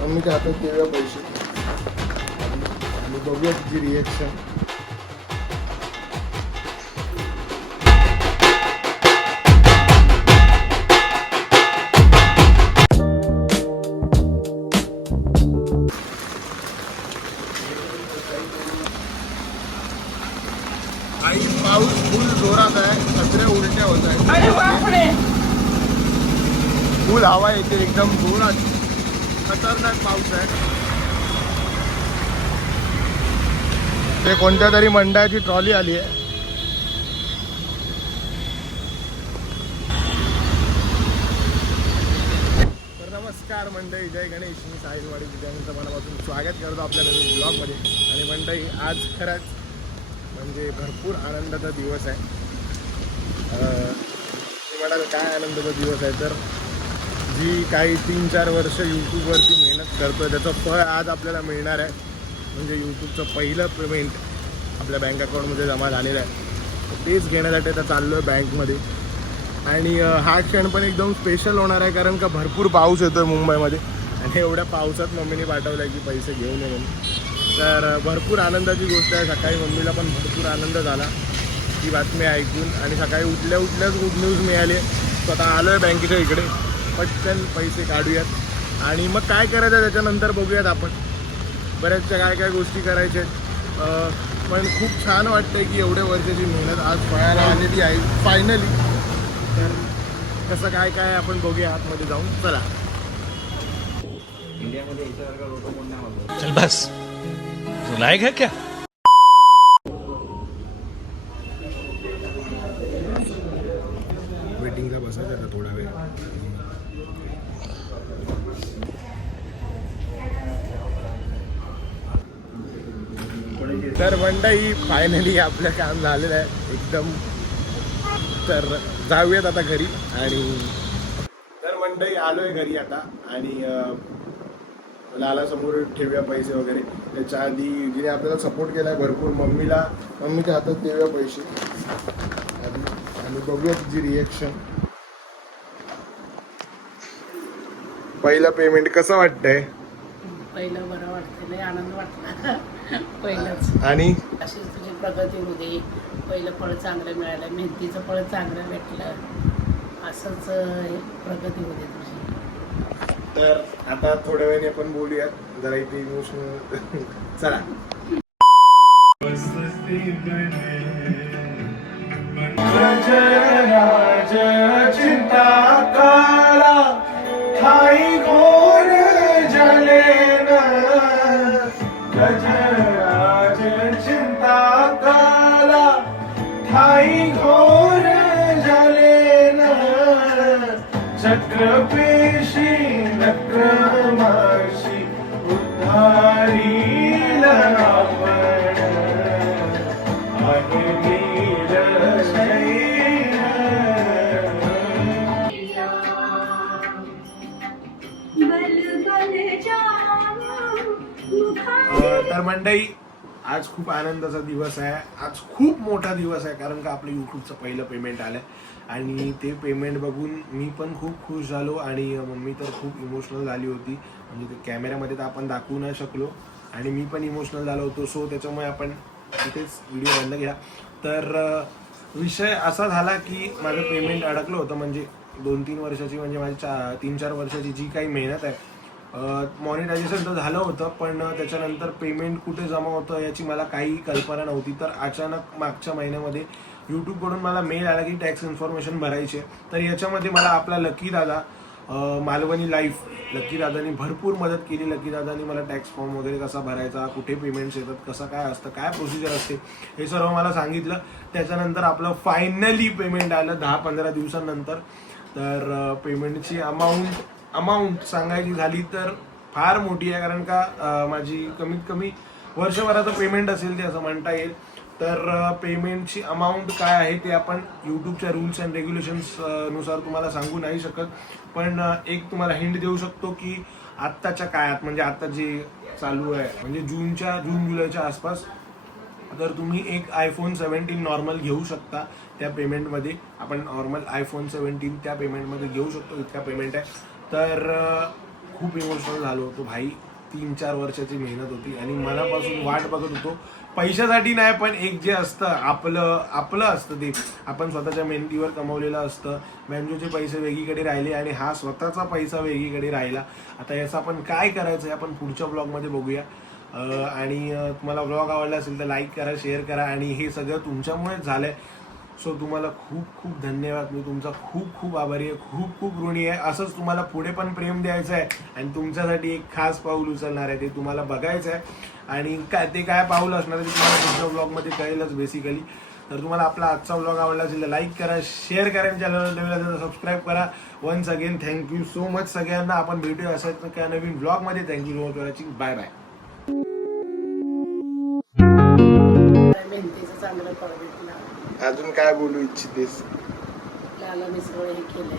मम्मीच्या हातात देऊया पैसे आणि बघूया तिची रिएक्शन. काही पाऊस फुल जोरात आहे, सगळ्या उलट्या होत आहेत. फुल हवा येते एकदम जोरात, खतरनाक पाऊस आहे. ते कोणत्या तरी मंडळाची ट्रॉली आली आहे. तर नमस्कार मंडळी, जय गणेश. मी साहिलवाडी विद्यार्थ्यांचं मनापासून स्वागत करतो आपल्या नवीन ब्लॉगमध्ये. आणि मंडळी आज खरंच म्हणजे भरपूर आनंदाचा दिवस आहे. मी म्हणाल काय आनंदाचा दिवस आहे, तर जी काही 3-4 वर्ष यूट्यूबवरती मेहनत करतो आहे त्याचं फळ आज आपल्याला मिळणार आहे. म्हणजे यूट्यूबचं पहिलं पेमेंट आपल्या बँक अकाउंटमध्ये जमा झालेलं आहे. तेच घेण्यासाठी आता चाललो आहे बँकमध्ये. आणि हा क्षण पण एकदम स्पेशल होणार आहे, कारण का भरपूर पाऊस येतो आहे मुंबईमध्ये. आणि एवढ्या पावसात मम्मीने पाठवलं आहे की पैसे घेऊन ये म्हणून. तर भरपूर आनंदाची गोष्ट आहे. सकाळी मम्मीला पण भरपूर आनंद झाला ती बातमी ऐकून. आणि सकाळी उठल्याच गुड न्यूज मिळाली. स्वतः आलो आहे बँकेच्या इकडे, पटकन पैसे काढूयात आणि मग काय करायचं त्याच्यानंतर बघूयात आपण. बऱ्याचशा काय गोष्टी करायच्या आहेत. पण खूप छान वाटतंय की एवढ्या वर्षाची मेहनत आज फळाला आलेली आहे फायनली. तर कसं काय आपण बघूया आतमध्ये जाऊन. चला. चल बस, लायक है क्या? वेटिंगला बसायचं आता थोडा वेळ. तर मंडळी फायनली आपलं काम झालेलं आहे एकदम. तर जाऊयात आता घरी. आणि तर मंडळी आलोय घरी आता. आणि लालासमोर ठेवूया पैसे वगैरे. त्याच्या आधी जिने आपल्याला सपोर्ट केला आहे भरपूर, मम्मीच्या हातात देऊया पैसे आणि बघूया तिची रिएक्शन. पहिलं पेमेंट कसं वाटतंय? पहिलं बरं वाटतं, लय आनंद वाटला पहिलंच. आणि अशीच तुझी प्रगती होते. पहिलं फळ चांगलं मिळालं, मेहनतीचं फळ चांगलं भेटलं, असंच प्रगती होते तुझी. तर आता थोड्या वेळाने आपण बोलूयात. जरा इथे इमोशनल. चला. चिंता काला थाई घोर जलेन, गजराज चिंता काला थाई घोर जलेन, चक्र पेशी नक्रमाशी उद्धारी रावण आहे नील शैल. तर मंडळी आज खूप आनंदाचा दिवस आहे. आज खूप मोठा दिवस आहे, कारण का आपलं यूट्यूबचं पहिलं पेमेंट आलं. आणि ते पेमेंट बघून मी पण खूप खुश झालो. आणि मम्मी तर खूप इमोशनल झाली होती. म्हणजे ते कॅमेऱ्यामध्ये तर आपण दाखवू नाही शकलो. आणि मी पण इमोशनल झालो होतो. सो त्याच्यामुळे आपण तिथेच व्हिडिओ बंद केला. तर विषय असा झाला की माझं पेमेंट अडकलं होतं. म्हणजे 2-3 वर्षाची, म्हणजे माझी 3-4 वर्षाची जी काही मेहनत आहे, मॉनिटायझेशन तर झालं होतं, पण त्याच्यानंतर पेमेंट कुठे जमा होतं याची मला काही कल्पना नव्हती. तर अचानक मागच्या महिन्यामध्ये यूट्यूबकडून मला मेल आला की टॅक्स इन्फॉर्मेशन भरायची. तर याच्यामध्ये मला आपला लकी दादा, मालवणी लाईफ, लकी दादानी भरपूर मदत केली. लकी दादानी मला टॅक्स फॉर्म वगैरे कसा भरायचा, कुठे पेमेंट्स येतात, कसं काय असतं, काय प्रोसिजर असते, हे सर्व मला सांगितलं. त्याच्यानंतर आपलं फायनली पेमेंट आलं 10-15 दिवसांनंतर. तर पेमेंटची अमाऊंट सांगायची झाली तर फार मोठी आहे, कारण का माझी कमीत कमी वर्षभराचं पेमेंट असेल ते असं म्हणता येईल. तर पेमेंटची अमाऊंट काय आहे ते आपण यूट्यूबच्या रूल्स अँड रेग्युलेशन्स नुसार तुम्हाला सांगू नाही शकत. पण एक तुम्हाला हिंट देऊ शकतो की आत्ताच्या काळात, म्हणजे आता जे चालू आहे, म्हणजे जून-जुलैच्या आसपास, तर तुम्ही एक iPhone 17 नॉर्मल घेऊ शकता त्या पेमेंटमध्ये. आपण नॉर्मल iPhone 17 त्या पेमेंटमध्ये घेऊ शकतो, इतका पेमेंट आहे. तर खूप इमोशनल झालो होतो भाई. 3-4 वर्षाची मेहनत होती आणि मनापासून वाट बघत होतो. पैशासाठी नाही, पण एक जे असतं आपलं असतं ते आपण स्वतःच्या मेहनतीवर कमवलेलं असतं. बँजोचे पैसे वेगळीकडे राहिले आणि हा स्वतःचा पैसा वेगळीकडे राहिला. आता याचं आपण काय करायचं हे आपण पुढच्या ब्लॉगमध्ये बघूया. आणि तुम्हाला ब्लॉग आवडला असेल तर लाईक करा, शेअर करा. आणि हे सगळं तुमच्यामुळेच झालंय. सो तुम्हाला खूप खूप धन्यवाद. मी तुमचा खूप खूप आभारी आहे, खूप खूप ऋणी आहे. असंच तुम्हाला पुढे पण प्रेम द्यायचं आहे आणि तुमच्यासाठी एक खास पाऊल उचलणार आहे, ते तुम्हाला बघायचं आहे. आणि ते काय पाऊल असणार आहे ते तुम्हाला पुढच्या ब्लॉगमध्ये कळेलच बेसिकली. तर तुम्हाला आपला आजचा ब्लॉग आवडला असेल तर लाईक करा, शेअर करा, चॅनलला सबस्क्राईब करा. Once again thank you so much सगळ्यांना. आपण भेटूया असंच एका नवीन ब्लॉगमध्ये. Thank you so much watching. Bye bye. मेहनतीचं चांगलं फळ भेटलं. अजून काय बोलू इच्छितेस? लालाने सगळं हे केलंय.